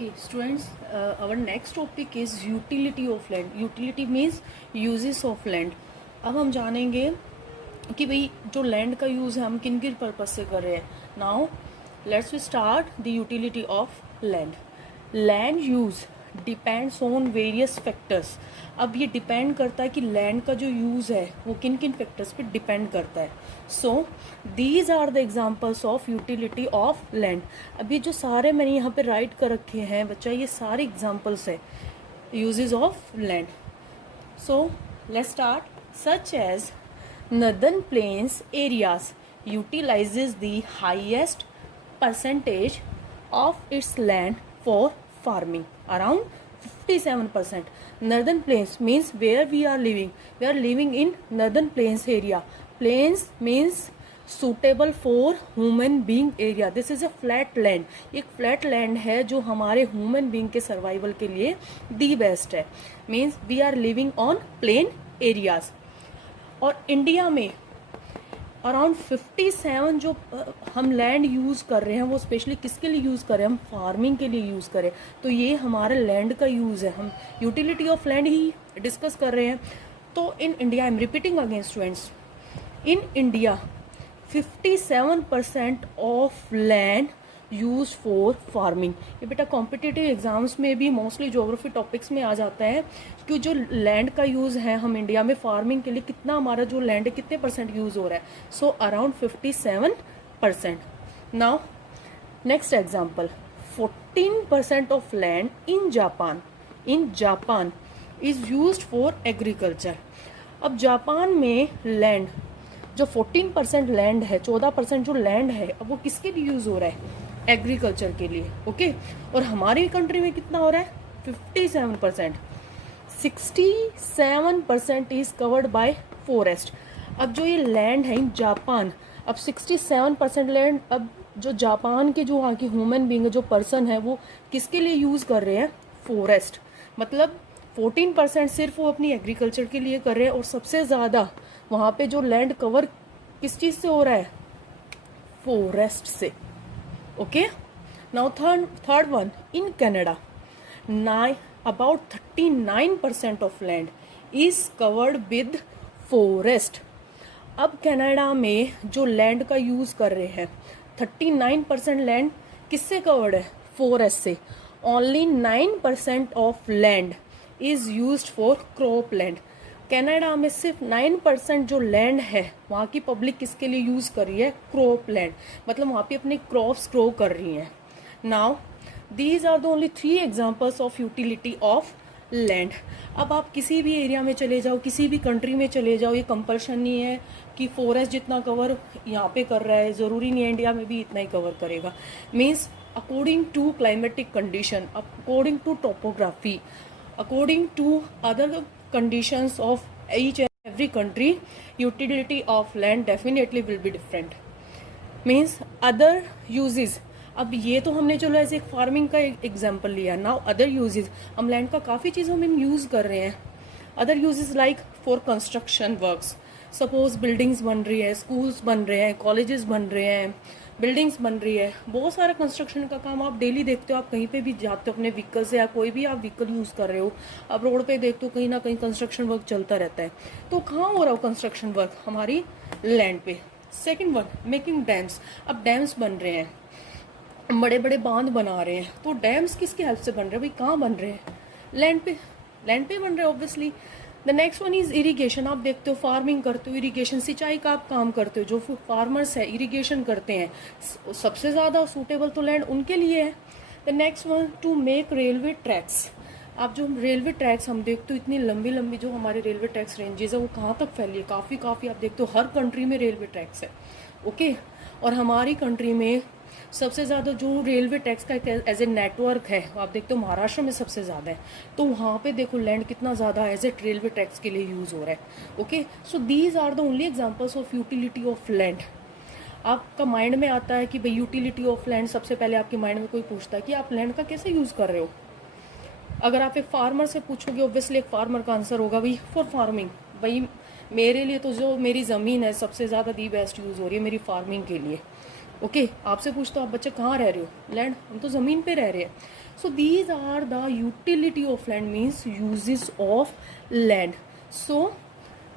Okay, students, our next topic is utility of land. Utility means uses of land. अब हम जानेंगे कि भाई जो लैंड का यूज़ है हम किन किन पर्पज से कर रहे हैं. Now let's we start the utility of land. Land use depends on various factors. अब ये डिपेंड करता है कि लैंड का जो यूज़ है वो किन किन फैक्टर्स पे डिपेंड करता है. So these are the examples of utility of land. अभी जो सारे मैंने यहाँ पे राइट कर रखे हैं बच्चा, ये सारे एग्जांपल्स है uses of land. So let's start. Such as northern plains areas utilizes the highest percentage of its land for farming, around 57%. Northern plains means where we are living. We are living in northern plains area. Plains means suitable for human being area. This is a flat land. एक flat land है जो हमारे human being के survival के लिए the best है. Means we are living on plain areas. और India में अराउंड 57 जो हम लैंड यूज़ कर रहे हैं वो स्पेशली किसके लिए यूज़ कर रहे हैं, हम फार्मिंग के लिए यूज़ करें. तो ये हमारे लैंड का यूज़ है. हम utility of land he discuss कर रहे हैं. तो in India, I am repeating again students, in India 57% of land use for farming. ये बेटा कॉम्पिटिटिव एग्जाम्स में भी मोस्टली ज्योग्राफी टॉपिक्स में आ जाता है कि जो लैंड का यूज़ है हम इंडिया में फार्मिंग के लिए कितना, हमारा जो लैंड है कितने परसेंट यूज़ हो रहा है. So around 57%. Now next example. 14% of land in Japan is used for agriculture. अब जापान में लैंड जो 14% लैंड है, 14% जो लैंड है, अब वो किसके लिए यूज हो रहा है, एग्रीकल्चर के लिए. ओके. और हमारी कंट्री में कितना हो रहा है, 57%. 67% इज कवर्ड बाय फॉरेस्ट. अब जो ये लैंड है इन जापान, अब 67% लैंड, अब जो जापान के जो वहाँ की ह्यूमन बीइंग जो पर्सन है वो किसके लिए यूज कर रहे हैं, फॉरेस्ट. मतलब 14% सिर्फ वो अपनी एग्रीकल्चर के लिए कर रहे हैं और सबसे ज़्यादा वहाँ पे जो लैंड कवर किस चीज़ से हो रहा है, फॉरेस्ट से. Okay. Now third one. In Canada about 39% of land is covered with forest. अब कनाडा में जो लैंड का यूज़ कर रहे हैं 39% लैंड किससे कवर्ड है, फॉरेस्ट से. Only 9% of land is used for crop land. Canada में सिर्फ 9% जो लैंड है वहाँ की पब्लिक किसके लिए यूज़ कर रही है, क्रॉप लैंड. मतलब वहाँ पे अपने क्रॉप्स ग्रो कर रही हैं. Now these are the only 3 examples of utility of land. अब आप किसी भी एरिया में चले जाओ, किसी भी कंट्री में चले जाओ, ये कंपल्शन नहीं है कि फॉरेस्ट जितना कवर यहाँ पे कर रहा है ज़रूरी नहीं है इंडिया में भी इतना ही कवर करेगा. Means according to climatic condition, according to topography, according to other conditions of each and every country, utility of land definitely will be different. Means other uses. अब ये तो हमने चलो ऐसे एक फार्मिंग का एग्जांपल लिया. नाउ अदर यूजेस, हम लैंड का काफ़ी चीज़ों में यूज़ कर रहे हैं. Other uses like for construction works. Suppose buildings बन रही है, स्कूल्स बन रहे हैं, कॉलेजेस बन रहे हैं, बिल्डिंग्स बन रही है, बहुत सारा कंस्ट्रक्शन का काम आप डेली देखते हो. आप कहीं पे भी जाते हो अपने व्हीकल से या कोई भी आप व्हीकल यूज़ कर रहे हो, आप रोड पे देखते हो कहीं ना कहीं कंस्ट्रक्शन वर्क चलता रहता है. तो कहाँ हो रहा हो कंस्ट्रक्शन वर्क, हमारी लैंड पे. Second one, making dams. अब डैम्स बन रहे हैं, बड़े बड़े बांध बना रहे हैं. तो डैम्स किसकी हेल्प से बन रहे हैं भाई, कहाँ बन रहे हैं, लैंड पे बन रहे हैं obviously. The next one is irrigation. आप देखते हो फार्मिंग करते हो, इरीगेशन सिंचाई का आप काम करते हो. जो फार्मर्स है इरीगेशन करते हैं, सबसे ज़्यादा सूटेबल तो लैंड उनके लिए है. The next one, to make railway tracks. आप जो रेलवे ट्रैक्स हम देखते हो, इतनी लंबी लंबी जो हमारे रेलवे ट्रैक्स रेंजेस है वो कहाँ तक फैली है, काफ़ी आप देखते हो हर कंट्री में रेलवे ट्रैक्स है. ओके. और हमारी कंट्री में सबसे ज़्यादा जो रेलवे ट्रैक्स का एज ए नेटवर्क है आप देखते हो महाराष्ट्र में सबसे ज़्यादा है. तो वहाँ पे देखो लैंड कितना ज़्यादा एज ए रेलवे ट्रैक्स के लिए यूज़ हो रहा है. Okay. So these are the only examples of utility of land. आपका माइंड में आता है कि भाई यूटिलिटी ऑफ लैंड, सबसे पहले आपके माइंड में कोई पूछता है कि आप लैंड का कैसे यूज़ कर रहे हो. अगर आप एक फार्मर से पूछोगे ऑब्वियसली एक फार्मर का आंसर होगा भाई फॉर फार्मिंग. भाई मेरे लिए तो जो मेरी ज़मीन है सबसे ज़्यादा दी बेस्ट यूज़ हो रही है मेरी फार्मिंग के लिए. ओके आपसे पूछता हूँ आप बच्चे कहाँ रह रहे हो, लैंड, हम तो ज़मीन पे रह रहे हैं. So these are the utility of land means uses of land. So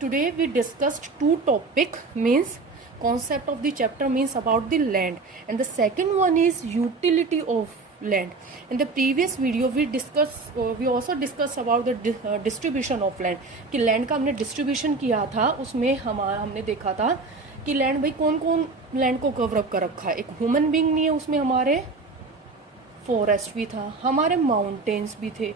today we discussed two topic means concept of the chapter means about the land, and the second one is utility of land. In the previous video we also discussed about the distribution of land कि land का हमने distribution किया था. उसमें हमने देखा था कि land भाई कौन कौन land को कवर अप कर रखा है. एक ह्यूमन बींग नहीं है उसमें, हमारे फॉरेस्ट भी था, हमारे माउंटेन्स भी थे,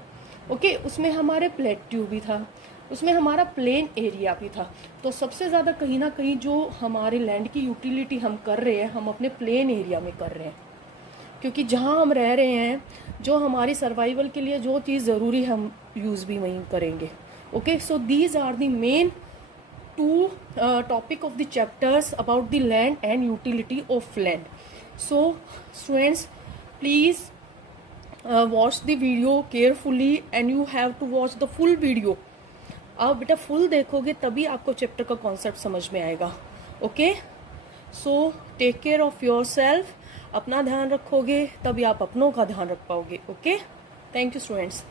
ओके उसमें हमारे प्लेट्यू भी था, उसमें हमारा प्लेन एरिया भी था. तो सबसे ज़्यादा कहीं ना कहीं जो हमारे लैंड की यूटिलिटी हम कर रहे हैं, हम अपने प्लेन एरिया में कर रहे हैं, क्योंकि जहाँ हम रह रहे हैं, जो हमारी सर्वाइवल के लिए जो चीज़ ज़रूरी है हम यूज़ भी वहीं करेंगे. Okay so these are the main two topic of the chapters about the land and utility of land. So students please watch the video carefully and you have to watch the full video. आप बेटा full देखोगे तभी आपको chapter का concept समझ में आएगा. Okay so take care of yourself. अपना ध्यान रखोगे तभी आप अपनों का ध्यान रख पाओगे. Okay thank you students.